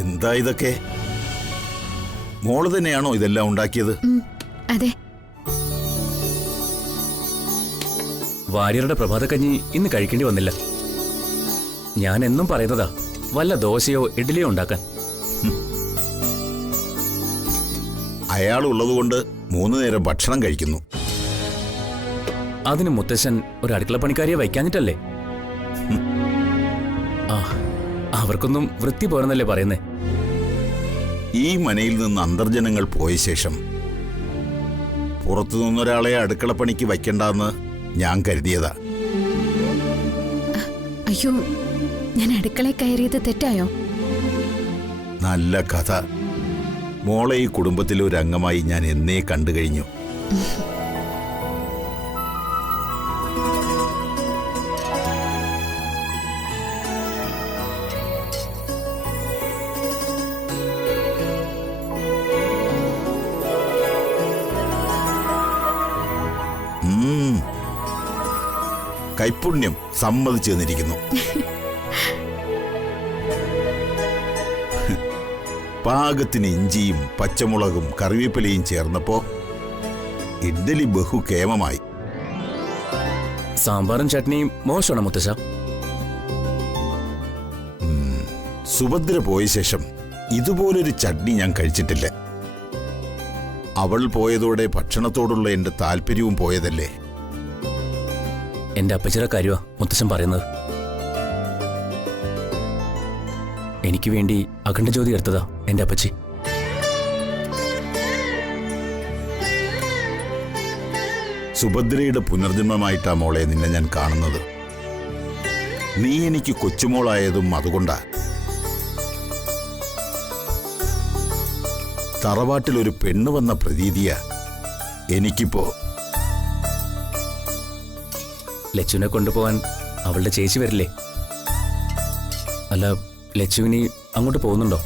എന്താ ഇതൊക്കെ? മോള് തന്നെയാണോ ഇതെല്ലാം ഉണ്ടാക്കിയത്? അതെ. വാര്യരുടെ പ്രഭാതക്കഞ്ഞി ഇന്ന് കഴിക്കേണ്ടി വന്നില്ല. ഞാൻ എന്നും പറയുന്നതാ വല്ല ദോശയോ ഇഡ്ഡലിയോ ഉണ്ടാക്കാൻ. അയാളുള്ളതുകൊണ്ട് 3 നേരം ഭക്ഷണം കഴിക്കുന്നു. അതിന് മുത്തശ്ശൻ ഒരു അടുക്കളപ്പണിക്കാരിയെ വയ്ക്കാഞ്ഞിട്ടല്ലേ? ആ, അവർക്കൊന്നും വൃത്തി പോരെന്നല്ലേ പറയുന്നേ? ഈ മനയിൽ നിന്ന് അന്തർജനങ്ങൾ പോയ ശേഷം പുറത്തു നിന്നൊരാളെ അടുക്കളപ്പണിക്ക് വയ്ക്കണ്ടെന്ന് ഞാൻ കരുതിയതാ. അയ്യോ, ഞാൻ അടുക്കളയിൽ കയറിയത് തെറ്റായോ? നല്ല കഥ. മോളെ ഈ കുടുംബത്തിലെ ഒരു അംഗമായി ഞാൻ എന്നേ കണ്ടു കഴിഞ്ഞു. കൈപുണ്യം സമ്മതിച്ചു തന്നിരിക്കുന്നു. പാകത്തിന് ഇഞ്ചിയും പച്ചമുളകും കറിവേപ്പിലയും ചേർന്നപ്പോ ഇഡ്ഡലി ബഹുകേമമായി. സാമ്പാറും ചട്നിയും മോശമാണ് മുത്തശ്ശ. സുഭദ്ര പോയ ശേഷം ഇതുപോലൊരു ചട്നി ഞാൻ കഴിച്ചിട്ടില്ല. അവൾ പോയതോടെ ഭക്ഷണത്തോടുള്ള എന്റെ താല്പര്യവും പോയതല്ലേ? എന്റെ അപ്പച്ചിയുടെ കാര്യമാ മുത്തശ്ശൻ പറയുന്നത്. എനിക്ക് വേണ്ടി അഖണ്ഡജ്യോതി എടുത്തതാ എന്റെ അപ്പച്ചി. സുഭദ്രയുടെ പുനർജന്മമായിട്ടാ മോളെ നിന്നെ ഞാൻ കാണുന്നത്. നീ എനിക്ക് കൊച്ചുമോളായതും അതുകൊണ്ടാ. തറവാട്ടിലൊരു പെണ്ണ് വന്ന പ്രതീതിയാ എനിക്കിപ്പോ. ലച്ചുവിനെ കൊണ്ടുപോകാൻ അവളുടെ ചേച്ചി വരില്ലേ? അല്ല, ലച്ചുവിനി അങ്ങോട്ട് പോകുന്നുണ്ടോ?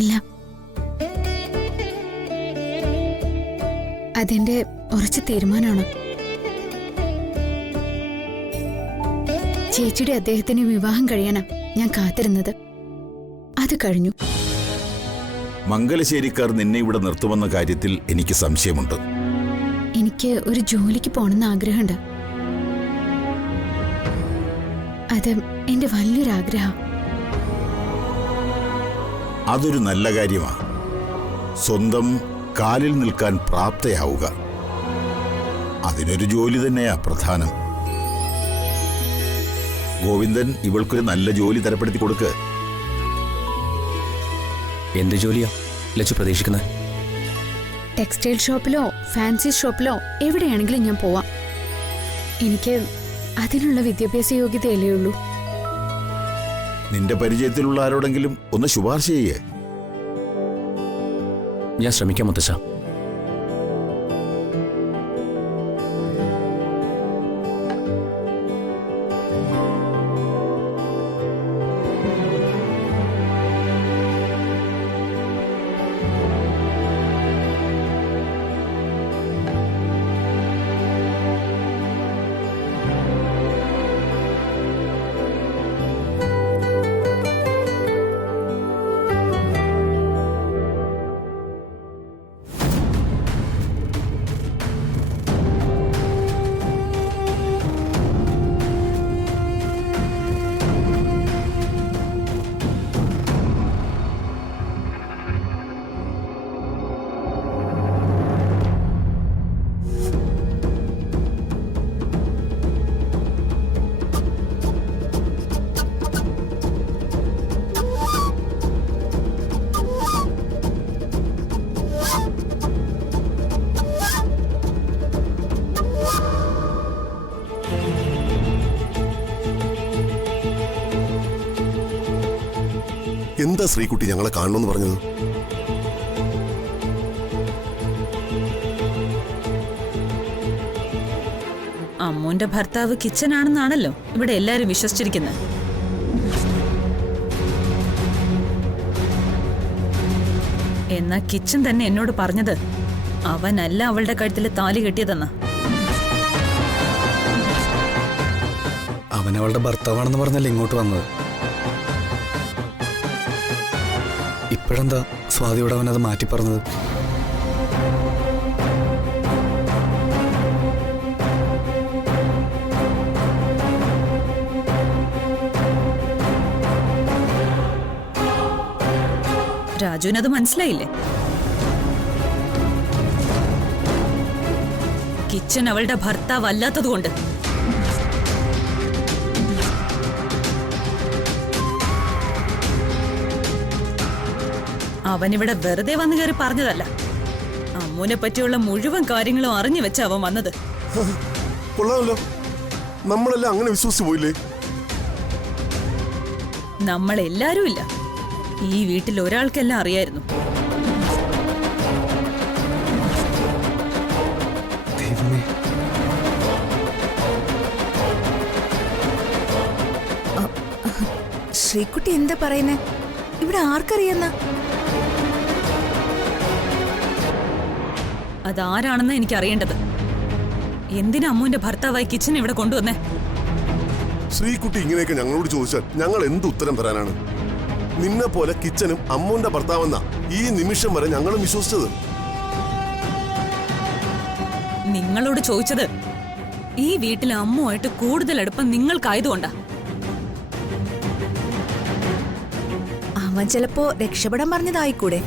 ഇല്ല, അതെന്റെ ഉറച്ച തീരുമാനമാണ്. ചേച്ചിയുടെ അദ്ദേഹത്തിന് വിവാഹം കഴിയണം ഞാൻ കാത്തിരുന്നത്. അത് കഴിഞ്ഞു. മംഗലശ്ശേരിക്കാർ നിന്നെ ഇവിടെ നിർത്തുമെന്ന കാര്യത്തിൽ എനിക്ക് സംശയമുണ്ട്. എനിക്ക് ഒരു ജോലിക്ക് പോകണമെന്ന് ആഗ്രഹമുണ്ട്. അത് എന്റെ വലിയൊരാഗ്രഹം. അതൊരു നല്ല കാര്യമാ. സ്വന്തം കാലിൽ നിൽക്കാൻ പ്രാപ്തയാവുക, അതിനൊരു ജോലി തന്നെയാ പ്രധാനം. ഗോവിന്ദൻ ഇവൾക്കൊരു നല്ല ജോലി തരപ്പെടുത്തി കൊടുക്ക്. എന്ത് ജോലിയാ ലച്ചു പ്രതീക്ഷിക്കുന്നത്? ടെക്സ്റ്റൈൽ ഷോപ്പിലോ ഫാൻസി ഷോപ്പിലോ എവിടെയാണെങ്കിലും ഞാൻ പോവാം. എനിക്ക് അതിനുള്ള വിദ്യാഭ്യാസ യോഗ്യതയല്ലേ ഉള്ളൂ. നിന്റെ പരിചയത്തിലുള്ള ആരോടെങ്കിലും ഒന്ന് ശുപാർശ ചെയ്യേ. ഞാൻ ശ്രമിക്കാം മുത്തശ്ശ. എന്താ ശ്രീകുട്ടി ഞങ്ങളെ കാണണമെന്ന് പറഞ്ഞത്? അമ്മൂന്റെ ഭർത്താവ് കിച്ചനാണെന്നാണല്ലോ ഇവിടെ എല്ലാരും വിശ്വസിച്ചിരിക്കുന്നത്. എന്നാ കിച്ചൻ തന്നെ എന്നോട് പറഞ്ഞത് അവനല്ല അവളുടെ കഴുത്തിൽ താലി കെട്ടിയതെന്ന്. അവനവളുടെ ഭർത്താവാണെന്ന് പറഞ്ഞല്ലേ ഇങ്ങോട്ട് വന്നത്. ഇപ്പോഴെന്താ സ്വാതിയോട് അവനത് മാറ്റി പറഞ്ഞത്? രാജുവിനത് മനസ്സിലായില്ലേ? കിച്ചൻ അവളുടെ ഭർത്താവ് അല്ലാത്തതുകൊണ്ട്. അവനിവിടെ വെറുതെ വന്നു കയറി പറഞ്ഞതല്ല. അമ്മുവിനെ പറ്റിയുള്ള മുഴുവൻ കാര്യങ്ങളും അറിഞ്ഞു വെച്ച അവൻ വന്നത്. കൊള്ളാമല്ലോ, നമ്മളെല്ലാം അങ്ങനെ വിശ്വസിച്ചു പോയില്ലേ? നമ്മളെല്ലാരും ഇല്ല, ഈ വീട്ടിൽ ഒരാൾക്കെല്ലാം അറിയായിരുന്നു. ദൈവമേ, ശ്രീകുട്ടി എന്താ പറയുന്നേ? ഇവിടെ ആർക്കറിയാന്ന? അതാരാണെന്ന് എനിക്ക് അറിയേണ്ടത്. എന്തിനാ അമ്മുവിന്റെ ഭർത്താവായി കിച്ചൻ ഇവിടെ കൊണ്ടുവന്നേ? ശ്രീകുട്ടി ഇങ്ങനെയൊക്കെ ഞങ്ങളോട് ചോദിച്ചാൽ ഞങ്ങൾ എന്ത് ഉത്തരം തരാനാണ്? നിന്നെ പോലെ കിച്ചനും അമ്മുവിന്റെ ഭർത്താവെന്ന ഈ നിമിഷം വരെ ഞങ്ങളും വിശ്വസിച്ചത്. നിങ്ങളോട് ചോദിച്ചത് ഈ വീട്ടിലെ അമ്മുവായിട്ട് കൂടുതൽ അടുപ്പം നിങ്ങൾക്കായതുകൊണ്ടാ. അവൻ ചിലപ്പോ രക്ഷപ്പെടാൻ പറഞ്ഞതായിക്കൂടെ?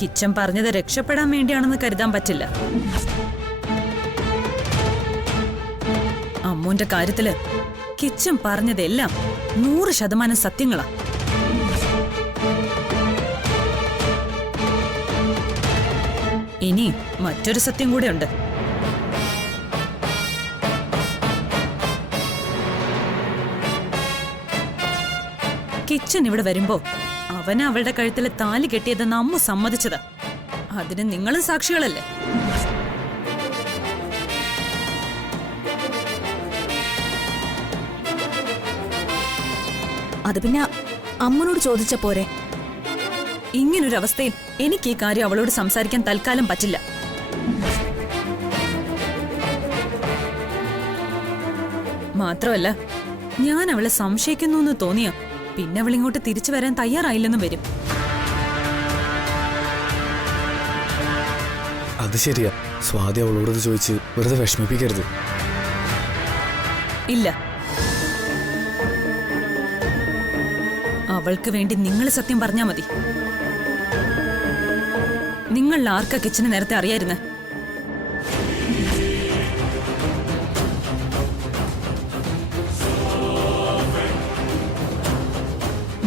കിച്ചൻ പറഞ്ഞത് രക്ഷപ്പെടാൻ വേണ്ടിയാണെന്ന് കരുതാൻ പറ്റില്ല. അമ്മുവിന്റെ കാര്യത്തില് കിച്ചൻ പറഞ്ഞതെല്ലാം 100% സത്യങ്ങളാ. ഇനി മറ്റൊരു സത്യം കൂടെ ഉണ്ട്. കിച്ചൻ ഇവിടെ വരുമ്പോ അവനെ അവളുടെ കഴുത്തിൽ താലി കെട്ടിയതെന്ന് അമ്മ സമ്മതിച്ചത്. അതിന് നിങ്ങളും സാക്ഷികളല്ലേ? അത് പിന്നെ അമ്മനോട് ചോദിച്ച പോരെ? ഇങ്ങനൊരവസ്ഥയിൽ എനിക്ക് ഈ കാര്യം അവളോട് സംസാരിക്കാൻ തൽക്കാലം പറ്റില്ല. മാത്രമല്ല, ഞാൻ അവളെ സംശയിക്കുന്നു എന്ന് തോന്നിയ പിന്നെ അവൾ ഇങ്ങോട്ട് തിരിച്ചു വരാൻ തയ്യാറായില്ലെന്നും വരും. അത് ശരിയാ. സ്വാതി അവളോടത് ചോദിച്ച് വെറുതെ വിഷമിപ്പിക്കരുത്. ഇല്ല, അവൾക്ക് വേണ്ടി നിങ്ങൾ സത്യം പറഞ്ഞാ മതി. നിങ്ങൾ ആർക്കാ കിച്ചനെ നേരത്തെ അറിയായിരുന്നേ?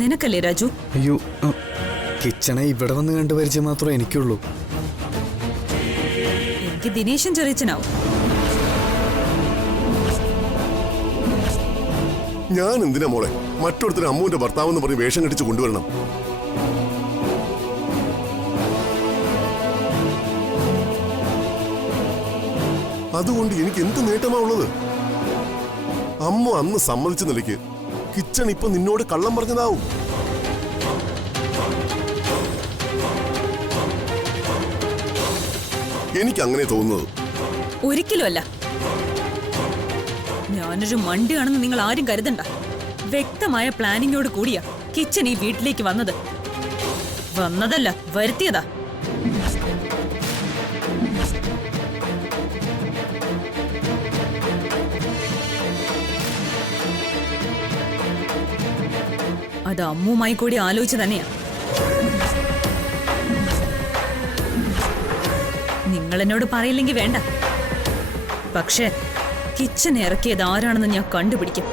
നിനക്കല്ലേ രാജു? അയ്യോ, കിച്ചണെ ഇവിടെ വന്ന് കണ്ടു പരിചയം മാത്രമേ എനിക്കുള്ളൂ. എനിക്ക് ദിനേശൻ ചെറിയച്ചനാവും. ഞാൻ എന്തിനാ മോളെ മറ്റൊരുത്തരും അമ്മുവിന്റെ ഭർത്താവെന്ന് പറഞ്ഞ് വേഷം കെട്ടിച്ച് കൊണ്ടുവരണം? അതുകൊണ്ട് എനിക്ക് എന്ത് നേട്ടമാ ഉള്ളത്? അമ്മ അന്ന് സമ്മതിച്ച നിലയ്ക്ക് കിച്ചൺ ഇപ്പൊ നിന്നോട് കള്ളം പറഞ്ഞതാവും. എനിക്ക് അങ്ങനെ തോന്നുന്നത്. ഒരിക്കലുമല്ല. ഞാനൊരു മണ്ടിയാണെന്ന് നിങ്ങൾ ആരും കരുതണ്ട. വ്യക്തമായ പ്ലാനിങ്ങോട് കൂടിയാ കിച്ചൻ ഈ വീട്ടിലേക്ക് വന്നത്. വന്നതല്ല, വരുത്തിയതാ. അത് അമ്മുമായി കൂടി ആലോചിച്ച് തന്നെയാ. നിങ്ങൾ എന്നോട് പറയില്ലെങ്കിൽ വേണ്ട. പക്ഷേ കിച്ചൻ ഇറക്കിയത് ആരാണെന്ന് ഞാൻ കണ്ടുപിടിക്കും.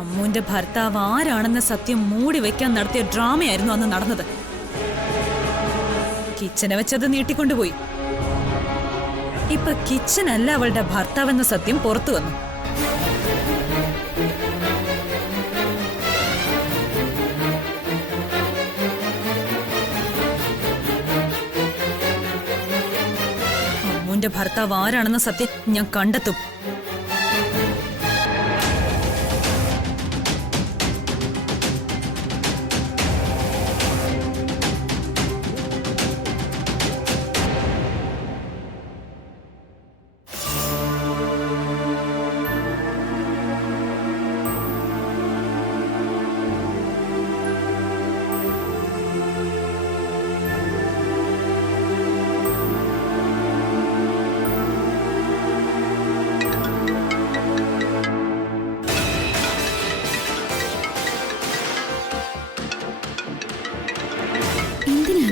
അമ്മുവിന്റെ ഭർത്താവ് ആരാണെന്ന സത്യം മൂടി വെക്കാൻ നടത്തിയ ഡ്രാമയായിരുന്നു അന്ന് നടന്നത്. കിച്ചനെ വെച്ചത് നീട്ടിക്കൊണ്ടുപോയി. ഇപ്പൊ കിച്ചനല്ല അവളുടെ ഭർത്താവെന്ന സത്യം പുറത്തു വന്നു. അമ്മുവിന്റെ ഭർത്താവ് ആരാണെന്ന സത്യം ഞാൻ കണ്ടെത്തും.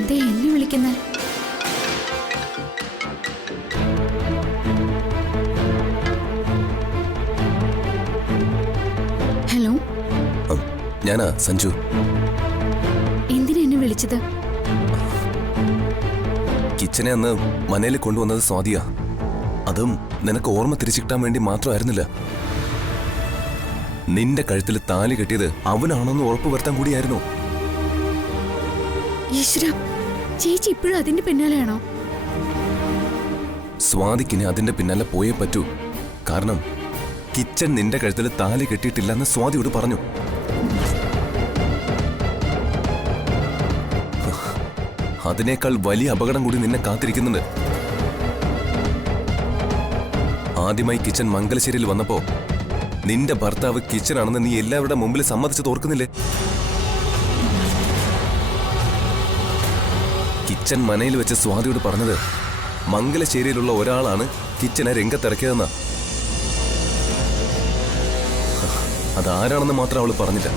എന്തേ എന്നെ വിളിക്കുന്നേ? ഹലോ, ഞാനാ സഞ്ജു. എന്തിനാ എന്നെ വിളിച്ചത്? കിച്ചനെ അന്ന് മനയിൽ കൊണ്ടുവന്നത് സ്വാതിയാ. അതും നിനക്ക് ഓർമ്മ തിരിച്ചു കിട്ടാൻ വേണ്ടി മാത്രമായിരുന്നില്ല. നിന്റെ കഴുത്തിൽ താലി കെട്ടിയത് അവനാണെന്ന് ഉറപ്പുവരുത്താൻ കൂടിയായിരുന്നു. ഈശ്വര, ചേച്ചി ഇപ്പോഴും അതിന്റെ പിന്നാലെയാണോ? സ്വാതിക്കിനെ അതിന്റെ പിന്നാലെ പോയേ പറ്റൂ. കാരണം കിച്ചൻ നിന്റെ കഴുത്തിൽ താലി കെട്ടിയിട്ടില്ലെന്ന് സ്വാതിയോട് പറഞ്ഞു. അതിനേക്കാൾ വലിയ അപകടം കൂടി നിന്നെ കാത്തിരിക്കുന്നുണ്ട്. ആദ്യമായി കിച്ചൻ മംഗലശ്ശേരിയിൽ വന്നപ്പോ നിന്റെ ഭർത്താവ് കിച്ചനാണെന്ന് നീ എല്ലാവരുടെ മുമ്പിൽ സമ്മതിച്ച് തോർക്കുന്നില്ലേ? കിച്ചൻ മനയിൽ വെച്ച് സ്വാതിയോട് പറഞ്ഞത് മംഗലശ്ശേരിയിലുള്ള ഒരാളാണ് കിച്ചനെ രംഗത്തിറക്കിയതെന്നാ. അതാരാണെന്ന് മാത്രം അവള് പറഞ്ഞില്ല.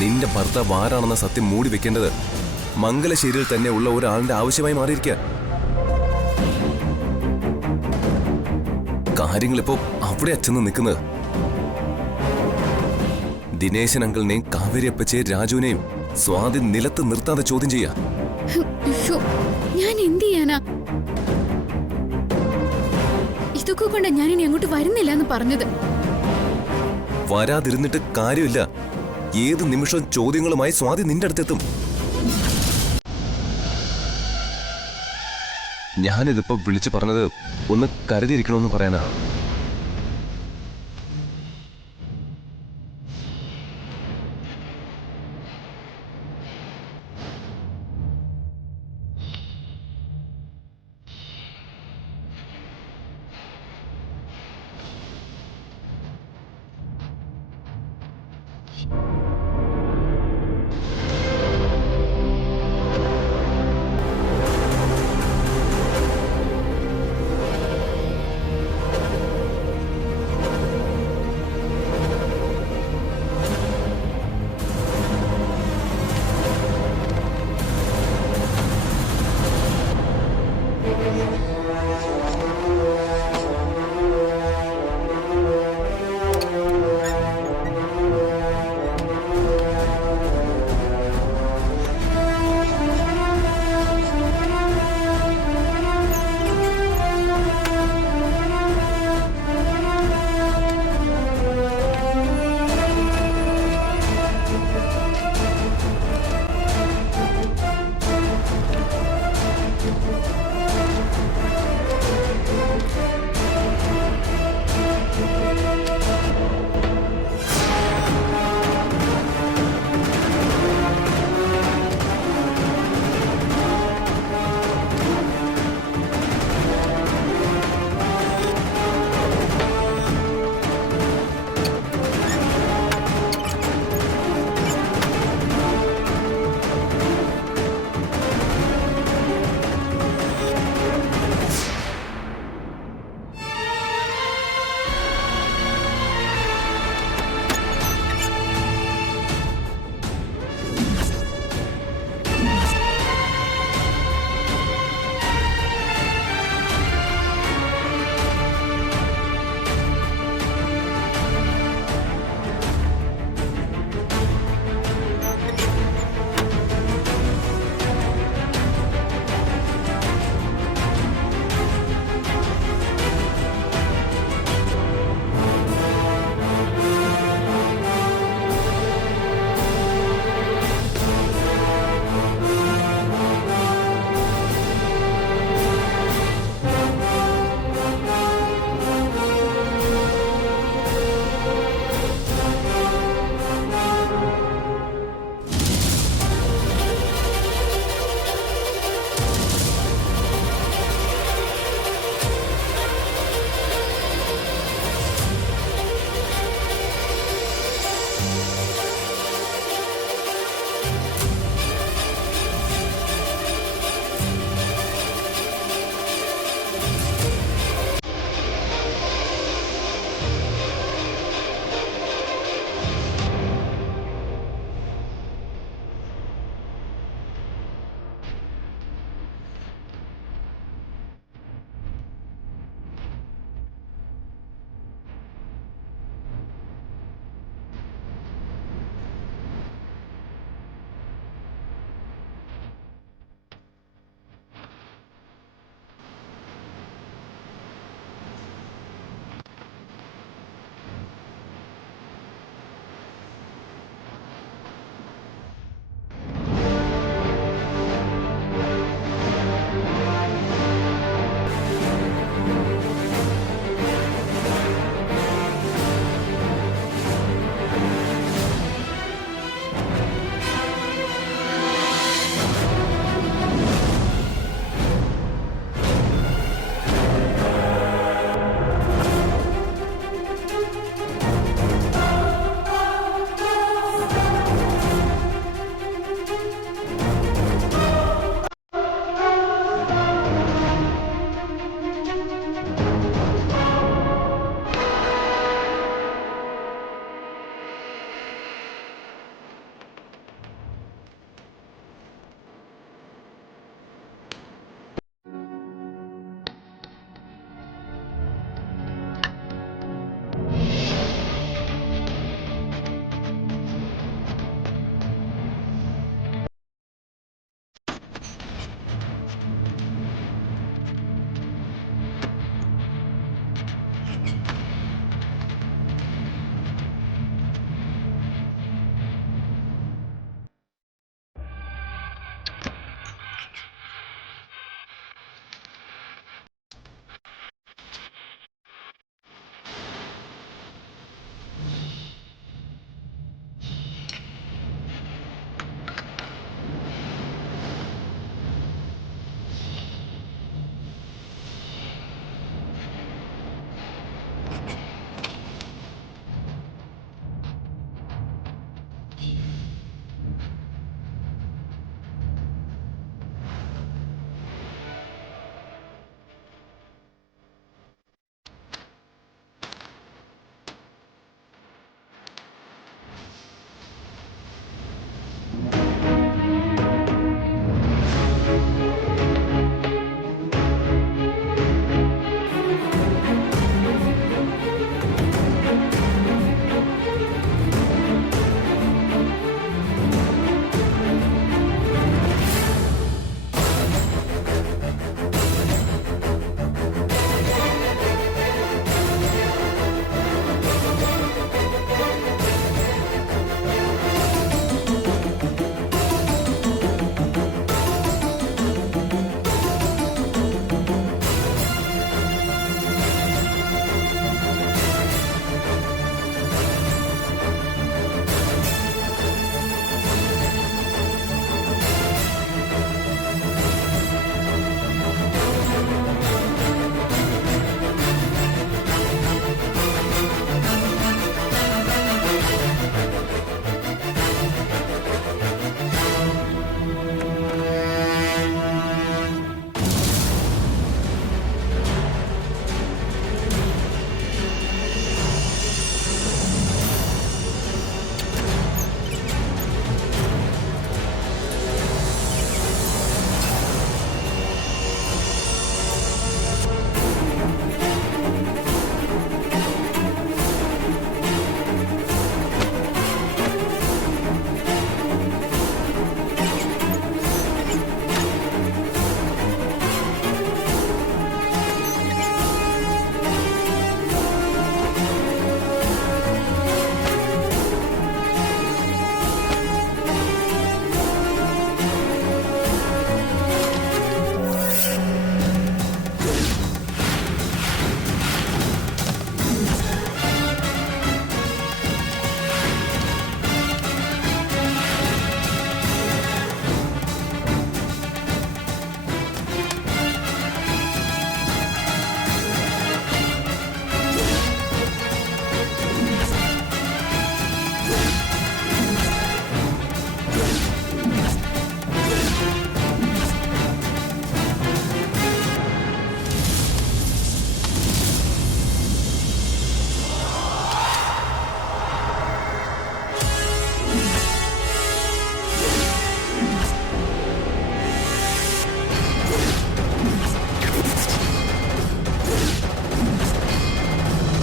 നിന്റെ ഭർത്താവ് ആരാണെന്ന സത്യം മൂടി വെക്കേണ്ടത് മംഗലശ്ശേരിയിൽ തന്നെ ഉള്ള ഒരാളുടെ ആവശ്യമായി മാറിയിരിക്കുക. കാര്യങ്ങളിപ്പോ അവിടെ അച്ഛന്ന് നിൽക്കുന്നത്. ദിനേശൻ അങ്കിളിനെയും കാവേരിയപ്പച്ചയെ രാജുവിനെയും സ്വാതി നിലത്ത് നിർത്താതെ ചോദ്യം ചെയ്യാ. ഞാൻ എന്ത് ചെയ്യാനാ? ഇതൊക്കെ കൊണ്ട് ഞാനിനി അങ്ങോട്ട് വരുന്നില്ല എന്ന് പറഞ്ഞത്. വരാതിരുന്നിട്ട് കാര്യമില്ല. ഏത് നിമിഷവും ചോദ്യങ്ങളുമായി സ്വാതി നിന്റെ അടുത്തെത്തും. ഞാനിതിപ്പോ വിളിച്ചു പറഞ്ഞത് ഒന്ന് കരുതിയിരിക്കണമെന്ന് പറയാനാ.